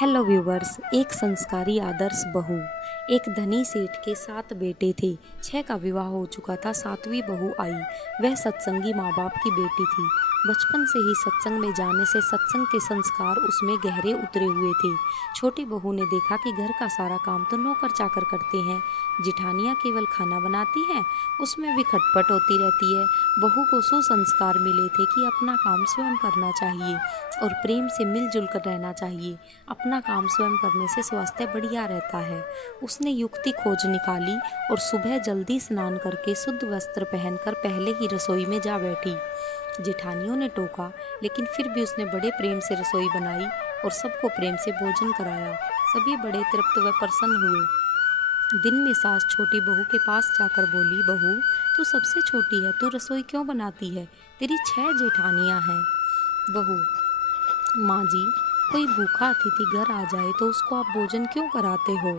Hello viewers. एक संस्कारी आदर्श बहू। एक धनी सेठ के 7 बेटे थे। 6 का विवाह हो चुका था। 7वीं बहू आई। वह सत्संगी माँ बाप की बेटी थी। बचपन से ही सत्संग में जाने से सत्संग के संस्कार उसमें गहरे उतरे हुए थे। छोटी बहू ने देखा कि घर का सारा काम तो नौकर चाकर करते हैं, जिठानियाँ केवल खाना बनाती हैं, उसमें भी खटपट होती रहती है। बहू को सुसंस्कार मिले थे कि अपना काम स्वयं करना चाहिए और प्रेम से मिलजुल कर रहना चाहिए। अपना काम स्वयं करने से स्वास्थ्य बढ़िया रहता है। उसने युक्ति खोज निकाली और सुबह जल्दी स्नान करके शुद्ध वस्त्र पहनकर पहले ही रसोई में जा बैठी। जेठानियों ने टोका, लेकिन फिर भी उसने बड़े प्रेम से रसोई बनाई और सबको प्रेम से भोजन कराया। सभी बड़े तृप्त व प्रसन्न हुए। दिन में सास छोटी बहू के पास जाकर बोली, बहू तू सबसे छोटी है, तू रसोई क्यों बनाती है? तेरी 6 जेठानियाँ हैं। बहू: माँ जी, कोई भूखा अतिथि घर आ जाए तो उसको आप भोजन क्यों कराते हो?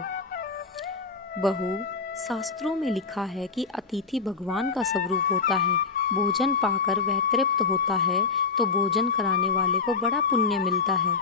बहू: शास्त्रों में लिखा है कि अतिथि भगवान का स्वरूप होता है। भोजन पाकर वह तृप्त होता है तो भोजन कराने वाले को बड़ा पुण्य मिलता है।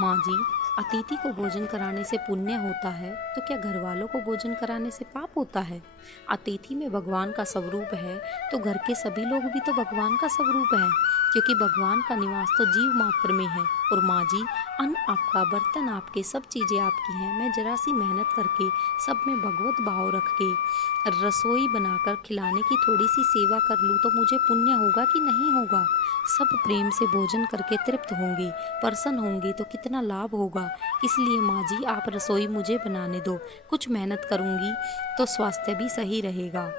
माँ जी, अतिथि को भोजन कराने से पुण्य होता है तो क्या घर वालों को भोजन कराने से पाप होता है? अतिथि में भगवान का स्वरूप है तो घर के सभी लोग भी तो भगवान का स्वरूप है, क्योंकि भगवान का निवास तो जीव मात्र में है। और माँ जी, अन्न आपका, बर्तन आपके, सब चीज़ें आपकी हैं। मैं जरा सी मेहनत करके सब में भगवत भाव रख के रसोई बनाकर खिलाने की थोड़ी सी सेवा कर लूँ तो मुझे पुण्य होगा कि नहीं होगा? सब प्रेम से भोजन करके तृप्त होंगे, प्रसन्न होंगे तो कितना लाभ होगा। इसलिए माँ जी, आप रसोई मुझे बनाने दो। कुछ मेहनत करूँगी तो स्वास्थ्य भी सही रहेगा।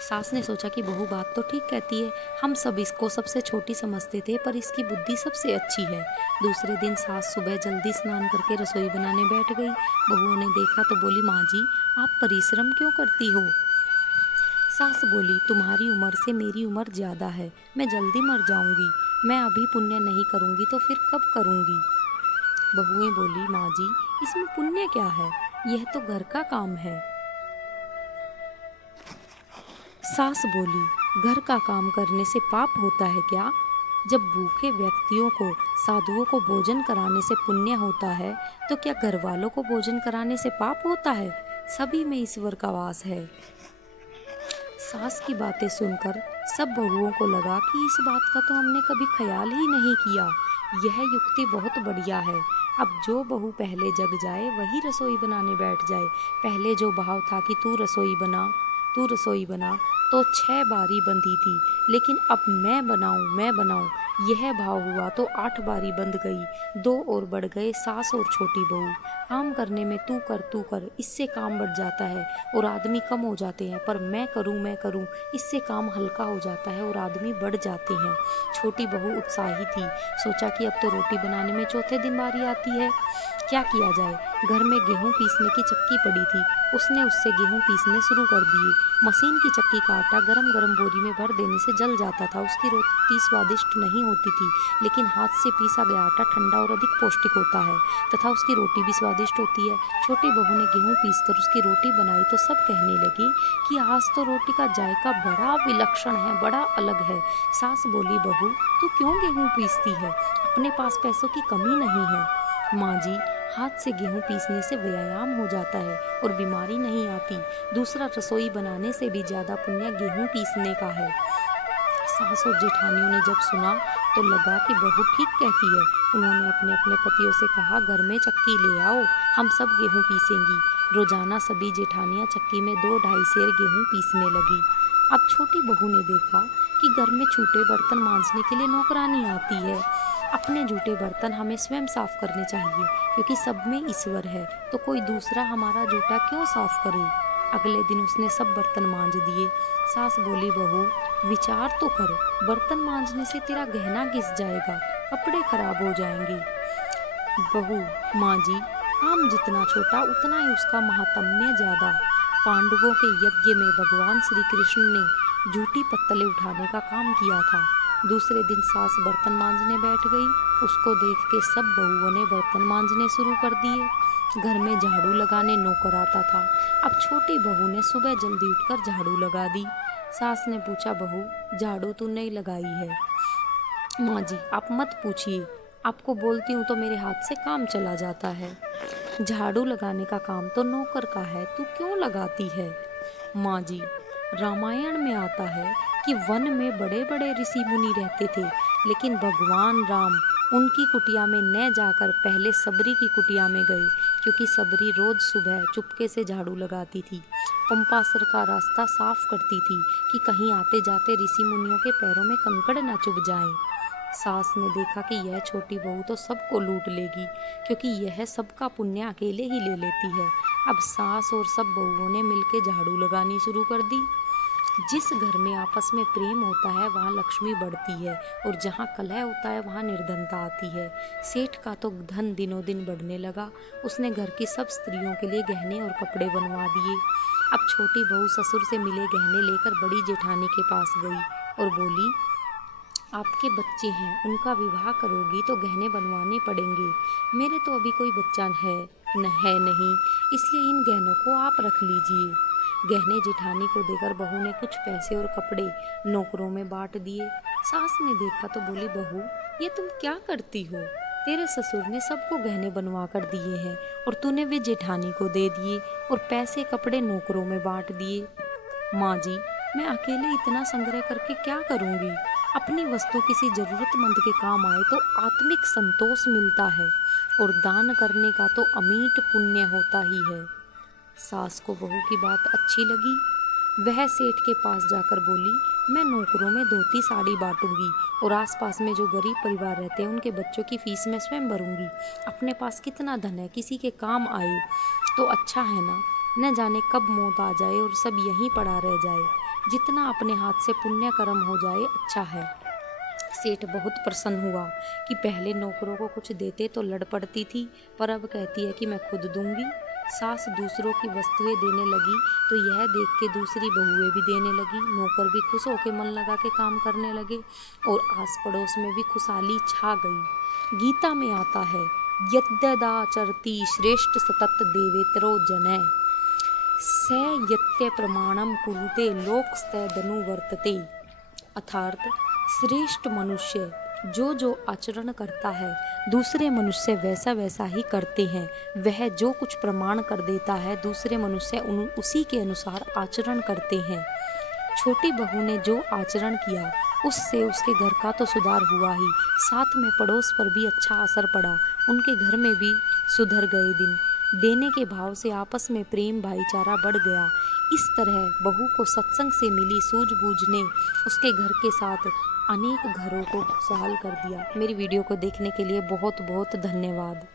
सास ने सोचा कि बहू बात तो ठीक कहती है, हम सब इसको सबसे छोटी समझते थे, पर इसकी बुद्धि सबसे अच्छी है। दूसरे दिन सास सुबह जल्दी स्नान करके रसोई बनाने बैठ गई। बहू ने देखा तो बोली, माँ जी, आप परिश्रम क्यों करती हो? सास बोली, तुम्हारी उम्र से मेरी उम्र ज़्यादा है, मैं जल्दी मर जाऊंगी। मैं अभी पुण्य नहीं करूंगी तो फिर कब करूंगी? बहुएं बोली, माँ जी, इसमें पुण्य क्या है? यह तो घर का काम है। सास बोली, घर का काम करने से पाप होता है क्या? जब भूखे व्यक्तियों को, साधुओं को भोजन कराने से पुण्य होता है तो क्या घर वालों को भोजन कराने से पाप होता है? सभी में ईश्वर का वास है। सास की बातें सुनकर सब बहुओं को लगा कि इस बात का तो हमने कभी ख्याल ही नहीं किया। यह युक्ति बहुत बढ़िया है। अब जो बहू पहले जग जाए वही रसोई बनाने बैठ जाए। पहले जो भाव था कि तू रसोई बना, तू रसोई बना, तो 6 बारी बंधी थी, लेकिन अब मैं बनाऊं, यह भाव हुआ तो 8 बारी बंध गई। 2 और बढ़ गए, सास और छोटी बहू। काम करने में तू कर, इससे काम बढ़ जाता है और आदमी कम हो जाते हैं, पर मैं करूं, इससे काम हल्का हो जाता है और आदमी बढ़ जाते हैं। छोटी बहू उत्साही थी। सोचा कि अब तो रोटी बनाने में चौथे दिन बारी आती है, क्या किया जाए? घर में गेहूं पीसने की चक्की पड़ी थी। उसने उससे गेहूं पीसने शुरू कर दिए। मशीन की चक्की का आटा गरम गरम बोरी में भर देने से जल जाता था। उसकी रोटी स्वादिष्ट नहीं होती थी, लेकिन हाथ से पीसा गया आटा ठंडा और अधिक पौष्टिक होता है तथा उसकी रोटी भी स्वादिष्ट होती है। छोटी बहू ने गेहूं पीसकर उसकी रोटी बनाई तो सब कहने लगे कि आज तो रोटी का जायका बड़ा विलक्षण है, बड़ा अलग है। सास बोली, बहू तू क्यों गेहूं पीसती है? अपने पास पैसों की कमी नहीं है। माँ जी, हाथ से गेहूं पीसने से व्यायाम हो जाता है और बीमारी नहीं आती। दूसरा, रसोई बनाने से भी ज़्यादा पुण्य गेहूं पीसने का है। सास और जेठानियों ने जब सुना तो लगा कि बहू ठीक कहती है। उन्होंने अपने अपने पतियों से कहा, घर में चक्की ले आओ, हम सब गेहूं पीसेंगी। रोजाना सभी जेठानियां चक्की में 2-2.5 सेर गेहूं पीसने लगी। अब छोटी बहू ने देखा कि घर में छूटे बर्तन मांजने के लिए नौकरानी आती है। अपने जूठे बर्तन हमें स्वयं साफ करने चाहिए, क्योंकि सब में ईश्वर है, तो कोई दूसरा हमारा जूठा क्यों साफ करे? अगले दिन उसने सब बर्तन मांज दिए। सास बोली, बहू विचार तो कर, बर्तन मांजने से तेरा गहना घिस जाएगा, कपड़े खराब हो जाएंगे। बहू, माँ जी, काम जितना छोटा उतना ही उसका महात्म्य ज्यादा। पांडवों के यज्ञ में भगवान श्री कृष्ण ने जूठी पत्तलें उठाने का काम किया था। दूसरे दिन सास बर्तन मांजने बैठ गई। उसको देख के सब बहुओं ने बर्तन मांजने शुरू कर दिए। घर में झाड़ू लगाने नौकर आता था। अब छोटी बहू ने सुबह जल्दी उठकर झाड़ू लगा दी। सास ने पूछा, बहू झाड़ू तू नहीं लगाई है? माँ जी, आप मत पूछिए, आपको बोलती हूँ तो मेरे हाथ से काम चला जाता है। झाड़ू लगाने का काम तो नौकर का है, तू क्यों लगाती है? माँ जी, रामायण में आता है कि वन में बड़े बड़े ऋषि मुनि रहते थे, लेकिन भगवान राम उनकी कुटिया में न जाकर पहले सबरी की कुटिया में गए, क्योंकि सबरी रोज सुबह चुपके से झाड़ू लगाती थी, पंपासर का रास्ता साफ करती थी कि कहीं आते जाते ऋषि मुनियों के पैरों में कंकड़ न चुभ जाएं। सास ने देखा कि यह छोटी बहू तो सबको लूट लेगी, क्योंकि यह सबका पुण्य अकेले ही ले लेती है। अब सास और सब बहुओं ने मिलकर झाड़ू लगानी शुरू कर दी। जिस घर में आपस में प्रेम होता है वहाँ लक्ष्मी बढ़ती है, और जहाँ कलह होता है वहाँ निर्धनता आती है। सेठ का तो धन दिनों दिन बढ़ने लगा। उसने घर की सब स्त्रियों के लिए गहने और कपड़े बनवा दिए। अब छोटी बहू ससुर से मिले गहने लेकर बड़ी जेठानी के पास गई और बोली, आपके बच्चे हैं, उनका विवाह करोगी तो गहने बनवाने पड़ेंगे। मेरे तो अभी कोई बच्चा है नहीं, इसलिए इन गहनों को आप रख लीजिए। गहने जेठानी को देकर बहू ने कुछ पैसे और कपड़े नौकरों में बांट दिए। सास ने देखा तो बोली, बहू ये तुम क्या करती हो? तेरे ससुर ने सबको गहने बनवा कर दिए हैं और तूने वे जेठानी को दे दिए और पैसे कपड़े नौकरों में बांट दिए। माँ जी, मैं अकेले इतना संग्रह करके क्या करूँगी? अपनी वस्तु किसी जरूरतमंद के काम आए तो आत्मिक संतोष मिलता है, और दान करने का तो अमीट पुण्य होता ही है। सास को बहू की बात अच्छी लगी। वह सेठ के पास जाकर बोली, मैं नौकरों में धोती साड़ी बांटूंगी और आसपास में जो गरीब परिवार रहते हैं उनके बच्चों की फीस मैं स्वयं भरूंगी। अपने पास कितना धन है, किसी के काम आए तो अच्छा है ना। न जाने कब मौत आ जाए और सब यहीं पड़ा रह जाए। जितना अपने हाथ से पुण्य कर्म हो जाए अच्छा है। सेठ बहुत प्रसन्न हुआ कि पहले नौकरों को कुछ देते तो लड़ पड़ती थी, पर अब कहती है कि मैं खुद दूंगी। सास दूसरों की वस्तुएं देने लगी तो यह देख के दूसरी बहुएं भी देने लगी। नौकर भी खुश होकर मन लगा के काम करने लगे और आस पड़ोस में भी खुशहाली छा गई। गीता में आता है, यद्यदाचरति श्रेष्ठ सतत देवेतरो जनय स यत्य प्रमाणम कुरुते लोकस्तदनु वर्तते। अर्थात श्रेष्ठ मनुष्य जो आचरण करता है दूसरे मनुष्य वैसा वैसा ही करते हैं। वह जो कुछ प्रमाण कर देता है दूसरे मनुष्य उसी के अनुसार आचरण करते हैं। छोटी बहू ने जो आचरण किया उससे उसके घर का तो सुधार हुआ ही, साथ में पड़ोस पर भी अच्छा असर पड़ा। उनके घर में भी सुधर गए दिन। देने के भाव से आपस में प्रेम भाईचारा बढ़ गया। इस तरह बहू को सत्संग से मिली सूझबूझ ने उसके घर के साथ अनेक घरों को खुशहाल कर दिया। मेरी वीडियो को देखने के लिए बहुत बहुत धन्यवाद।